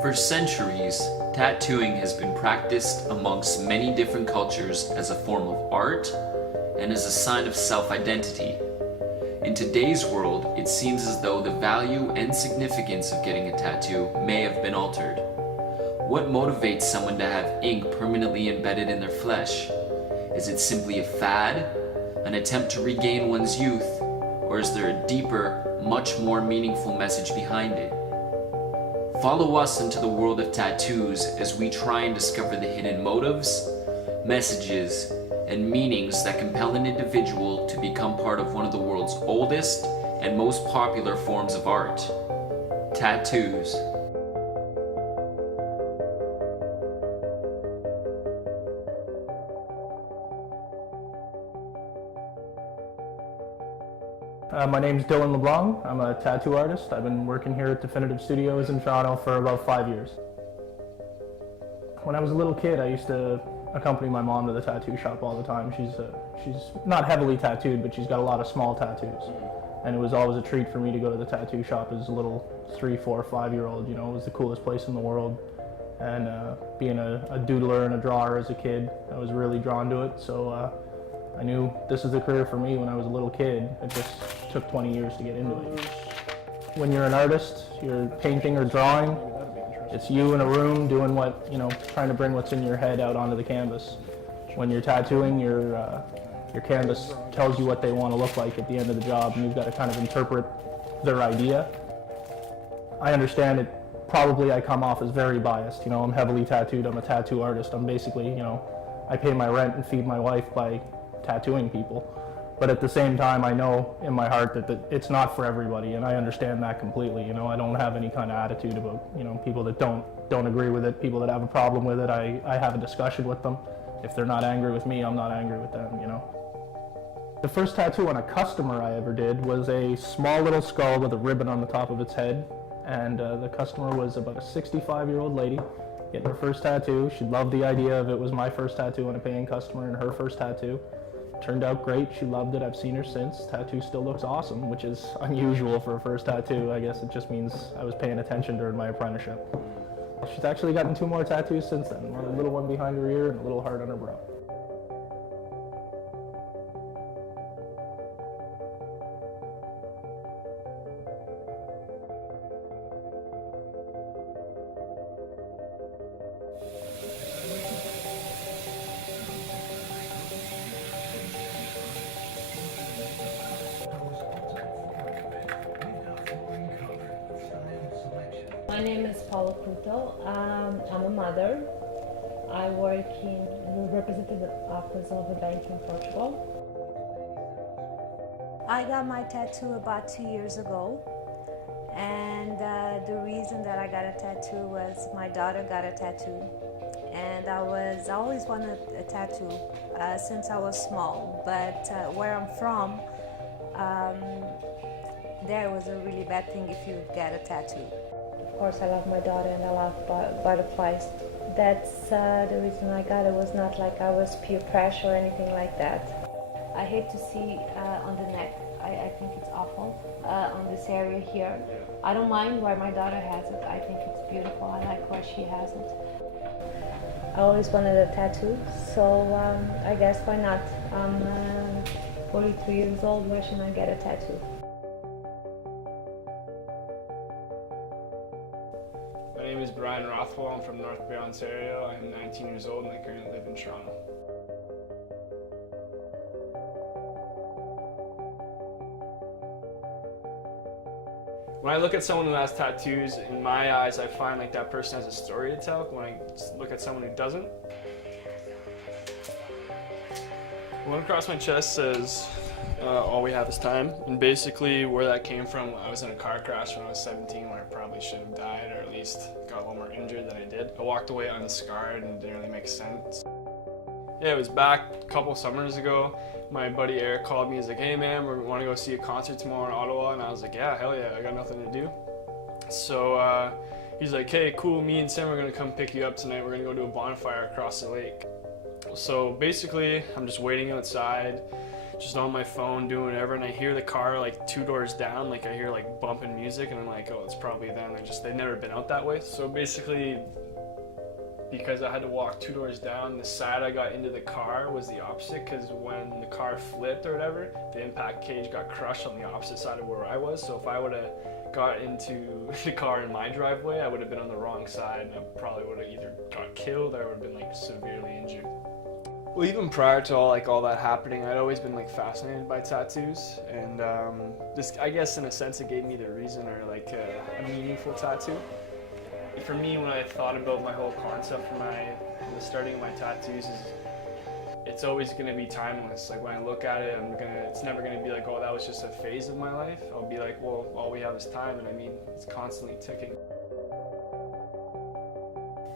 For centuries, tattooing has been practiced amongst many different cultures as a form of art and as a sign of self-identity. In today's world, it seems as though the value and significance of getting a tattoo may have been altered. What motivates someone to have ink permanently embedded in their flesh? Is it simply a fad, an attempt to regain one's youth, or is there a deeper, much more meaningful message behind it? Follow us into the world of tattoos as we try and discover the hidden motives, messages, and meanings that compel an individual to become part of one of the world's oldest and most popular forms of art, tattoos. My name's Dylan LeBlanc. I'm a tattoo artist. I've been working here at Definitive Studios in Toronto for about 5 years. When I was a little kid, I used to accompany my mom to the tattoo shop all the time. She's not heavily tattooed, but she's got a lot of small tattoos. And it was always a treat for me to go to the tattoo shop as a little 3, 4, 5-year-old. You know, it was the coolest place in the world. And being a doodler and a drawer as a kid, I was really drawn to it. So I knew this is the career for me when I was a little kid. It just took 20 years to get into it. When you're an artist, you're painting or drawing, it's you in a room doing what, you know, trying to bring what's in your head out onto the canvas. When you're tattooing, your canvas tells you what they want to look like at the end of the job, and you've got to kind of interpret their idea. I understand it. Probably I come off as very biased. You know, I'm heavily tattooed. I'm a tattoo artist. I'm basically, you know, I pay my rent and feed my wife by tattooing people. But at the same time, I know in my heart that it's not for everybody, and I understand that completely. You know, I don't have any kind of attitude about, you know, people that don't agree with it, people that have a problem with it. I have a discussion with them. If they're not angry with me, I'm not angry with them, you know. The first tattoo on a customer I ever did was a small little skull with a ribbon on the top of its head, and the customer was about a 65-year-old lady getting her first tattoo. She loved the idea of it was my first tattoo on a paying customer and her first tattoo. Turned out great. She loved it. I've seen her since. Tattoo still looks awesome, which is unusual for a first tattoo. I guess it just means I was paying attention during my apprenticeship. She's actually gotten 2 more tattoos since then. A little one behind her ear and a little heart on her brow. My name is Paula Couto. I'm a mother. I work in the representative office of a bank in Portugal. I got my tattoo about 2 years ago, and the reason that I got a tattoo was my daughter got a tattoo, and I always wanted a tattoo since I was small. But where I'm from, there was a really bad thing if you get a tattoo. Of course, I love my daughter and I love butterflies. That's the reason I got it. Was not like I was peer pressure or anything like that. I hate to see on the neck. I think it's awful on this area here. I don't mind where my daughter has it. I think it's beautiful. I like where she has it. I always wanted a tattoo, so I guess why not? I'm 43 years old. Where should I get a tattoo? My name is Brian Rothwell. I'm from North Bay, Ontario. I'm 19 years old and I currently live in Toronto. When I look at someone who has tattoos, in my eyes, I find like that person has a story to tell. When I look at someone who doesn't, one across my chest says, all we have is time. And basically where that came from, I was in a car crash when I was 17 where I probably should have died, or at least got a little more injured than I did. I walked away unscarred and it didn't really make sense. Yeah, it was back a couple summers ago. My buddy Eric called me. He's like, hey man, we want to go see a concert tomorrow in Ottawa. And I was like, yeah, hell yeah, I got nothing to do. So he's like, hey, cool, me and Sam are going to come pick you up tonight. We're going to go to a bonfire across the lake. So basically, I'm just waiting outside, just on my phone doing whatever, and I hear the car like 2 doors down, like I hear like bumping music, and I'm like, oh, it's probably them. They've never been out that way. So basically, because I had to walk 2 doors down, the side I got into the car was the opposite, because when the car flipped or whatever, the impact cage got crushed on the opposite side of where I was. So if I would have got into the car in my driveway, I would have been on the wrong side, and I probably would have either got killed or I would have been like severely injured. Well, even prior to all that happening, I'd always been like fascinated by tattoos, and this, I guess, in a sense, it gave me the reason, or like a meaningful tattoo. For me, when I thought about my whole concept for the starting of my tattoos, it's always going to be timeless. Like when I look at it, it's never going to be like, oh, that was just a phase of my life. I'll be like, well, all we have is time, and I mean, it's constantly ticking.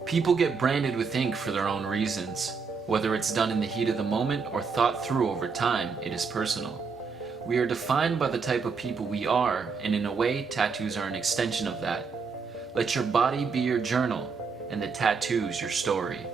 People get branded with ink for their own reasons. Whether it's done in the heat of the moment or thought through over time, it is personal. We are defined by the type of people we are, and in a way, tattoos are an extension of that. Let your body be your journal, and the tattoos your story.